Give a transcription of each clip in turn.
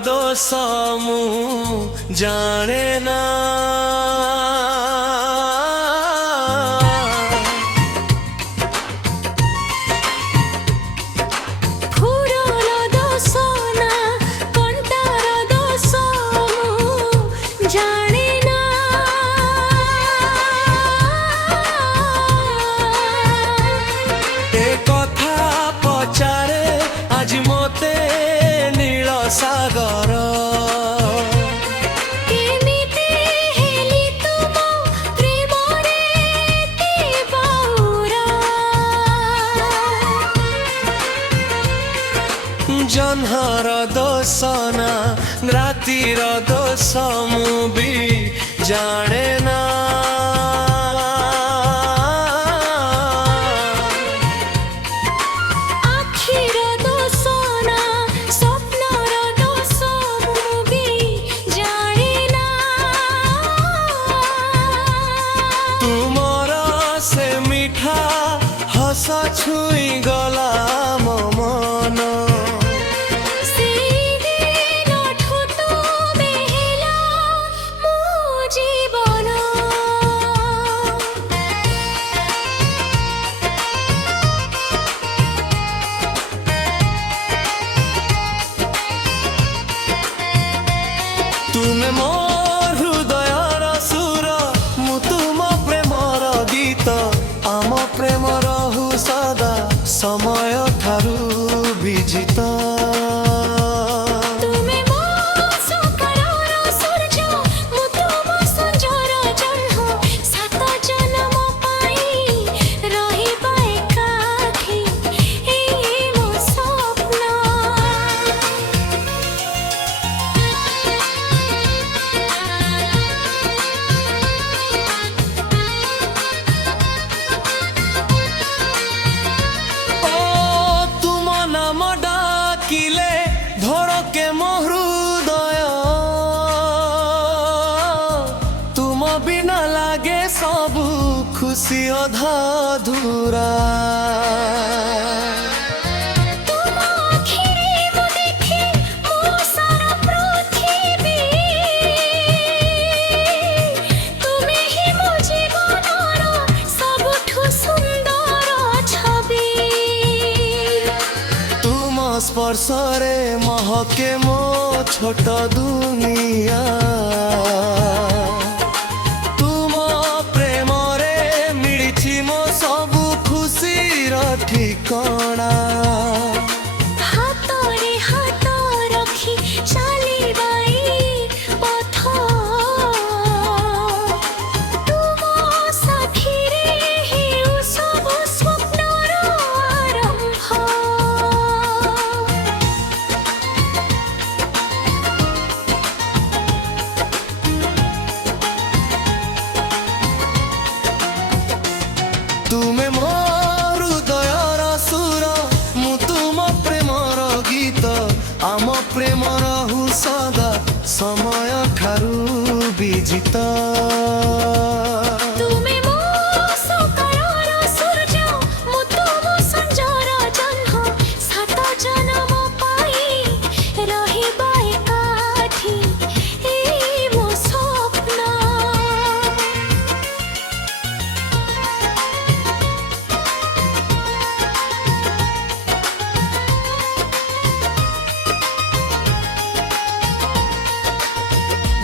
दोष मु जाने ना सागर जन्हर दोष ना रातिर दोष मु भी जाने ना हस छुई गला मो मन तुमे मोर हृदयर सुर मु तुम प्रेमर गीत आम प्रेम रहु सदा समय ठारू विजित धड़के मो हृदय तुम बिना लागे सबु खुशी अधा धूरा स्पर्श रे महके मो छोट दुनिया तुम प्रेम रे मिली मो सबु खुशी ठिकाना तुमे मोर हृदयर सुर मु तुम प्रेमर गीत आम प्रेम रहु सदा समय ठारू विजित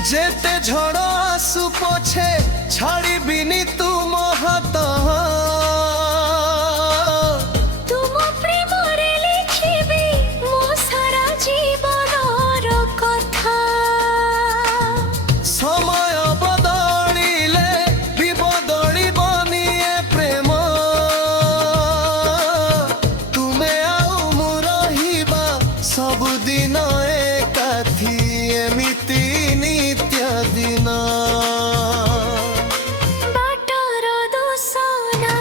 जेते झड़ आसु पछे छाड़ी बिनी तुम हाथ तुम प्रेम रे लिखिबी मो सारा जीवन रो कथा समय बदलिले भी बदलिबनी ए प्रेम तुमे आउ मु रहिबा सबुदिन एकाथी एमिति बाटर दोष ना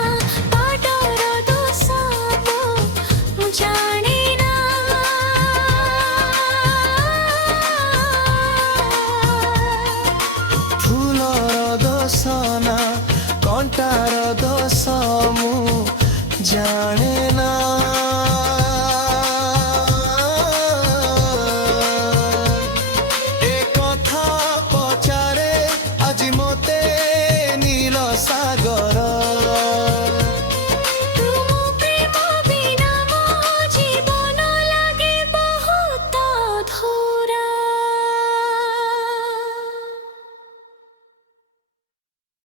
मु जाने ना फूलर दोष ना कंटार दोष मु जाने ना।